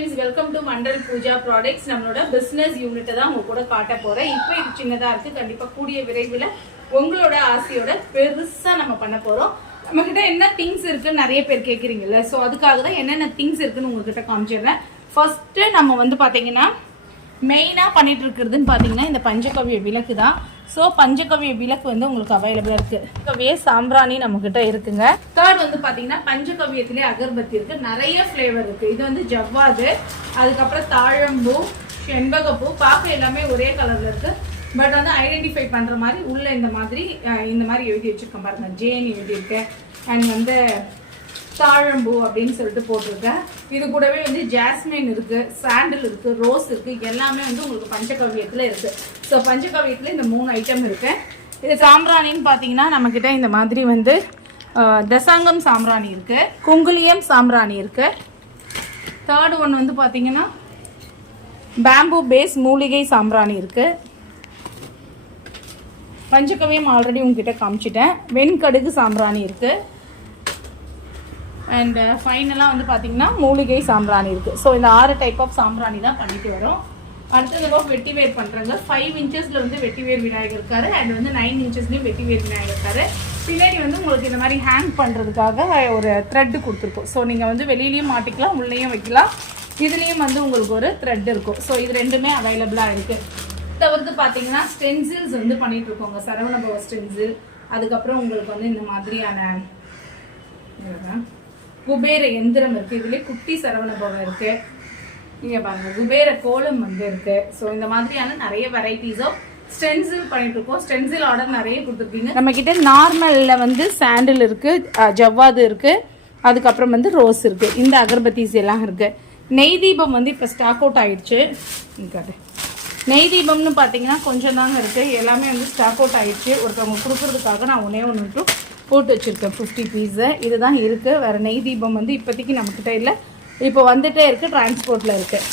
friends, welcome to Mandal Pooja Products. நம்மளோட business unit தான் உங்க கூட காட்ட போறேன். இப்போ இது சின்னதா இருக்கு. கண்டிப்பா கூடிய விரைவில் உங்களோட ஆசையோட பெருசா நம்ம பண்ண போறோம். நம்மகிட்ட என்ன things இருக்குன்னு நிறைய பேர் கேக்குறீங்கல்ல. சோ அதுக்காக தான் என்னென்ன things இருக்குன்னு உங்ககிட்ட காமிச்சிடுறேன். ஃபர்ஸ்ட் நம்ம வந்து பாத்தீங்கன்னா மெயினா பண்ணிட்டு இருக்கிறதுன்னு பாத்தீங்கன்னா இந்த பஞ்சகவ்ய விளக்கு தான். ஸோ பஞ்சகவ்ய விளக்கு வந்து உங்களுக்கு அவைலபிளாக இருக்குது. கவ்ய சாம்பிராணி நம்மக்கிட்ட இருக்குங்க. தேர்ட் வந்து பார்த்தீங்கன்னா பஞ்சகவ்யத்திலே அகர்பத்தி இருக்குது. நிறைய ஃப்ளேவர் இருக்குது. இது வந்து ஜவ்வாது, அதுக்கப்புறம் தாழம்பூ, செண்பகப்பூ. பார்க்க எல்லாமே ஒரே கலரில் இருக்குது. பட் வந்து ஐடென்டிஃபை பண்ணுற மாதிரி உள்ள இந்த மாதிரி எழுதி வச்சுருக்கேன் பாருங்கள். ஜேன் எழுதியிருக்கேன். அண்ட் வந்து தாழம்பூ அப்படின்னு சொல்லிட்டு போட்டிருக்கேன். இது கூடவே வந்து ஜாஸ்மின் இருக்கு, சாண்டில் இருக்கு, ரோஸ் இருக்கு. எல்லாமே வந்து உங்களுக்கு பஞ்சகவ்யத்துல இருக்கு. ஸோ பஞ்சகவ்யத்துல இந்த 3 ஐட்டம் இருக்கு. இது சாம்பிராணின்னு பார்த்தீங்கன்னா நம்ம கிட்ட இந்த மாதிரி வந்து தசாங்கம் சாம்பிராணி இருக்கு, குங்குலியம் சாம்பிராணி இருக்கு. தேர்ட் ஒன் வந்து பார்த்தீங்கன்னா பேம்பூ பேஸ் மூலிகை சாம்பிராணி இருக்கு. பஞ்சகவ்யம் ஆல்ரெடி உங்ககிட்ட காமிச்சிட்டேன். வெண்கடுகு சாம்பிராணி இருக்கு. அண்ட் ஃபைனலாக வந்து பார்த்தீங்கன்னா மூலிகை சாம்பிராணி இருக்குது. ஸோ இந்த 6 டைப் ஆஃப் சாம்பிராணி தான் பண்ணிட்டு வரோம். அடுத்தது வெட்டிவேர் பண்ணுறாங்க. 5 இன்ச்சஸில் வந்து வெட்டிவேர் விநாயகர் இருக்காரு. அண்ட் வந்து 9 இன்ச்சஸ்லேயும் வெட்டிவேர் விநாயகர் இருக்காரு. பின்னாடி வந்து உங்களுக்கு இந்த மாதிரி ஹேங் பண்ணுறதுக்காக ஒரு த்ரெட்டு கொடுத்துருக்கோம். ஸோ நீங்கள் வந்து வெளியிலையும் மாட்டிக்கலாம், உள்ளேயும் வைக்கலாம். இதுலேயும் வந்து உங்களுக்கு ஒரு த்ரெட் இருக்கும். ஸோ இது ரெண்டுமே அவைலபிளாக இருக்குது. தவிர்த்து பார்த்தீங்கன்னா ஸ்டென்சில்ஸ் வந்து பண்ணிகிட்டு இருக்கோங்க. சரவணபவ ஸ்டென்சில், அதுக்கப்புறம் உங்களுக்கு வந்து இந்த மாதிரியான குபேர எந்திரம் இருக்குது. இதுலேயே குட்டி சரவணபவம் இருக்குது. நீங்கள் பாருங்கள், குபேர கோலம் வந்து இருக்குது. ஸோ இந்த மாதிரியான நிறைய வெரைட்டிஸ் ஆஃப் ஸ்டென்சில் பண்ணிட்டு இருக்கோம். ஸ்டென்சில் ஆர்டர் நிறைய கொடுத்துருக்கீங்க. நம்மக்கிட்ட நார்மலில் வந்து சாண்டில் இருக்குது, ஜவ்வாது இருக்குது, அதுக்கப்புறம் வந்து ரோஸ் இருக்குது. இந்த அகர்பத்திஸ் எல்லாம் இருக்குது. நெய் தீபம் வந்து இப்போ ஸ்டாக் அவுட் ஆகிடுச்சு. நெய் தீபம்னு பார்த்தீங்கன்னா கொஞ்சம் தாங்க இருக்குது. எல்லாமே வந்து ஸ்டாக் அவுட் ஆகிடுச்சு. ஒருத்தவங்க கொடுக்குறதுக்காக நான் ஒன்று மட்டும் போட்டு வச்சுருக்கேன். 50 பீஸு இதுதான் இருக்குது. வேறு நெய் தீபம் வந்து இப்போதைக்கு நம்மக்கிட்ட இல்லை. இப்போ வந்துகிட்டே இருக்குது, டிரான்ஸ்போர்ட்டில் இருக்குது.